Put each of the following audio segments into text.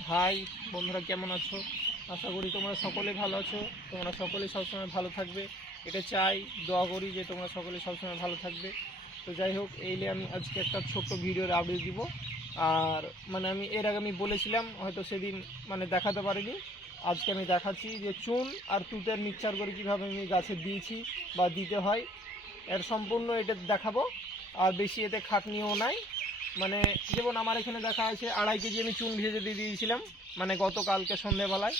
High, বন্ধুরা কেমন আছো? আশা করি তোমরা সকলে ভালো আছো। তোমরা সকলে সবসময় ভালো থাকবে। এটা চাই, দোয়া করি যে তোমরা সকলে সবসময় ভালো থাকবে। তো যাই হোক, এই নিয়ে আমি আজকে একটা ছোট্ট ভিডিওর আপডেট দিব। আর মানে আমি, এর আগে আমি বলেছিলাম, হয়তো সেদিন মানে দেখাতে পারিনি। আজকে আমি দেখাচ্ছি যে চুন আর তুতের মিক্সচার করে কীভাবে আমি গাছে দিয়েছি বা দিতে হয়। এর সম্পূর্ণ এটা দেখাবো। আর বেশি এতে খাটনিও নাই। মানে যেমন আমার এখানে দেখা আছে আড়াই কেজি আমি চুন ভেজে দিয়ে দিয়েছিলাম মানে গতকালকে সন্ধেবেলায়।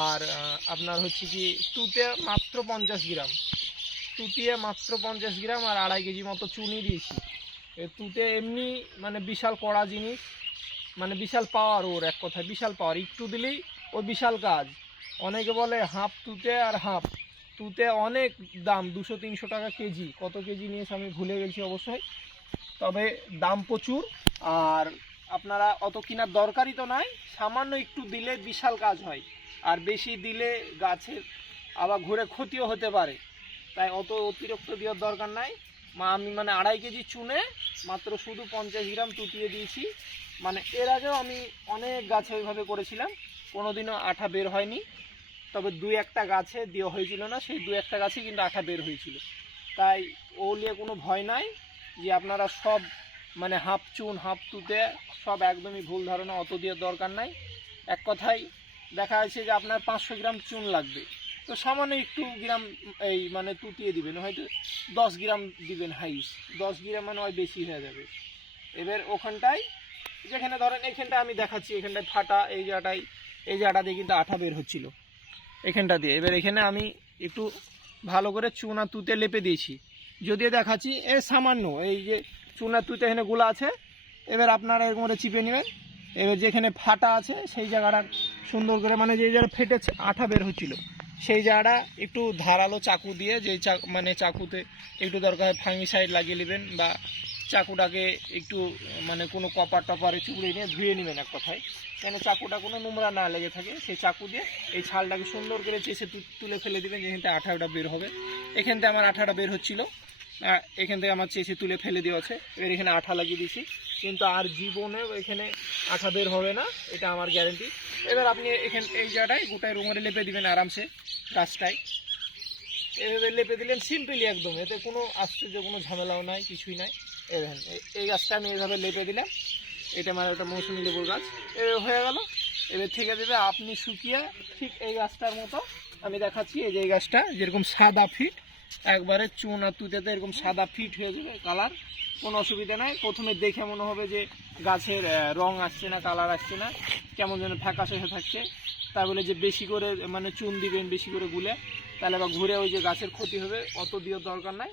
আর আপনার হচ্ছে কি, তুতে মাত্র পঞ্চাশ গ্রাম। তুতিয়ে মাত্র পঞ্চাশ গ্রাম আর আড়াই কেজি মতো চুনই দিয়েছি। তুতে এমনি মানে বিশাল কড়া জিনিস মানে বিশাল পাওয়ার ওর এক কথায়, বিশাল পাওয়ার একটু দিলেই ও বিশাল কাজ। অনেকে বলে হাফ তুতে আর হাফ তুতে অনেক দাম, দুশো তিনশো টাকা কেজি। কত কেজি নিয়েছে আমি ভুলে গেছি অবশ্যই। তবে দাম প্রচুর। আর আপনারা অত কেনার দরকারই তো নয় সামান্য একটু দিলে বিশাল কাজ হয়। আর বেশি দিলে গাছের আবার ঘুরে ক্ষতিও হতে পারে। তাই অত অতিরিক্ত দেওয়ার দরকার নাই। মা, আমি মানে আড়াই কেজি চুনে মাত্র শুধু পঞ্চাশ গ্রাম টুটিয়ে দিয়েছি। মানে এর আগেও আমি অনেক গাছে ওইভাবে করেছিলাম, কোনোদিনও আঠা বের হয়নি। তবে দুই একটা গাছে দেওয়া হয়েছিল না, সেই দু একটা গাছে কিন্তু আঠা বের হয়েছিল। তাই ও নিয়ে কোনো ভয় নাই। যে আপনারা সব মানে হাফ চুন, হাফ তুতে সব একদমই ভুল ধারণা, অত দিয়ে দরকার নাই। এক কথায় দেখা যাচ্ছে যে আপনার পাঁচশো গ্রাম চুন লাগবে। তো সামান্য একটু গ্রাম এই মানে তুতিয়ে দিবেন, হয়তো দশ গ্রাম দিবেন হাইস দশ গ্রাম মানে হয় বেশি হয়ে যাবে। এবার ওখানটায়, যেখানে ধরেন এখানটা আমি দেখাচ্ছি, এখানটায় ফাটা, এই জায়গাটায়, এই জায়গাটা দিয়ে কিন্তু আঠা বের হচ্ছিল। এখানটা দিয়ে। এবার এখানে আমি একটু ভালো করে চুনা তুতে লেপে দিয়েছি। যদিও দেখাচ্ছি, এ সামান্য, এই যে চুনা তুতে এখানে গুলা আছে, এবার আপনারা এরকম করে চিপে নেবেন। এবার যেখানে ফাটা আছে, সেই জায়গাটা সুন্দর করে মানে যে জায়গাটা ফেটেছে, আঠা বের হচ্ছিল, সেই জায়গাটা একটু ধারালো চাকু দিয়ে যে মানে চাকুতে একটু দরকার ফাঙ্গি সাইড লাগিয়ে নেবেন বা চাকুটাকে একটু মানে কোনো কপার টপারে চুবড়ে নিয়ে ধুয়ে নেবেন এক কথায়। কেন চাকুটা কোনো নোংরা না লেগে থাকে, সেই চাকু দিয়ে এই ছালটাকে সুন্দর করে চেষে তুলে ফেলে দিবেন যেখানটা আঠাটা বের হবে। এখান থেকে আমার আঠাটা বের হচ্ছিল। এখান থেকে আমার চেষে তুলে ফেলে দেওয়া আছে। এবার এখানে আঠা লাগিয়ে দিয়েছি। কিন্তু আর জীবনেও এখানে আঠা বের হবে না, এটা আমার গ্যারেন্টি এবার আপনি এখানে, এই জায়গাটায় গোটায় রুমারে লেপে দিবেন আরামসে, গাছটায়। এভাবে লেপে দিলেন সিম্পলি একদম। এতে কোনো আশ্চর্য, কোনো ঝামেলাও নাই, কিছুই নাই। দেখেন এই- গাছটা আমি এইভাবে লেপে দিলাম। এটা আমার একটা মৌসুমি লেবুর গাছ। এ, হয়ে গেল। এবার থেকে দেবে আপনি শুকিয়ে ঠিক এই গাছটার মতো আমি দেখাচ্ছি, এই যে এই গাছটা যেরকম সাদা ফিট একবারে চুন আর তুতেতে এরকম সাদা ফিট হয়ে যাবে কালার। কোনো অসুবিধা নাই। প্রথমে দেখে মনে হবে যে গাছের রং আসছে না, কালার আসছে না, কেমন যেন ফ্যাকাশে হয়ে থাকছে। তা বলে যে বেশি করে মানে চুন দিবেন, বেশি করে গুলে, তাহলে আবার ঘুরে ওই যে গাছের ক্ষতি হবে, অত দেওয়ার দরকার নাই।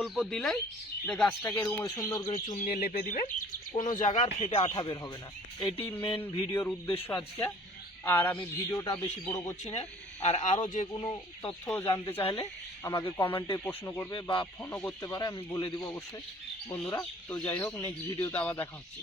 অল্প দিলেই যে গাছটাকে এরকম সুন্দর করে চুন দিয়ে লেপে দিবেন, কোনো জায়গার ফেটে আঠা বের হবে না। এটি মেন ভিডিওর উদ্দেশ্য আজকে। আর আমি ভিডিওটা বেশি বড় করছি না। আর আরও যে কোনো তথ্য জানতে চাইলে আমাকে কমেন্টে প্রশ্ন করবে বা ফোনও করতে পারে, আমি বলে দিব অবশ্যই। বন্ধুরা, তো যাই হোক নেক্সট ভিডিওতে আবার দেখা হচ্ছে।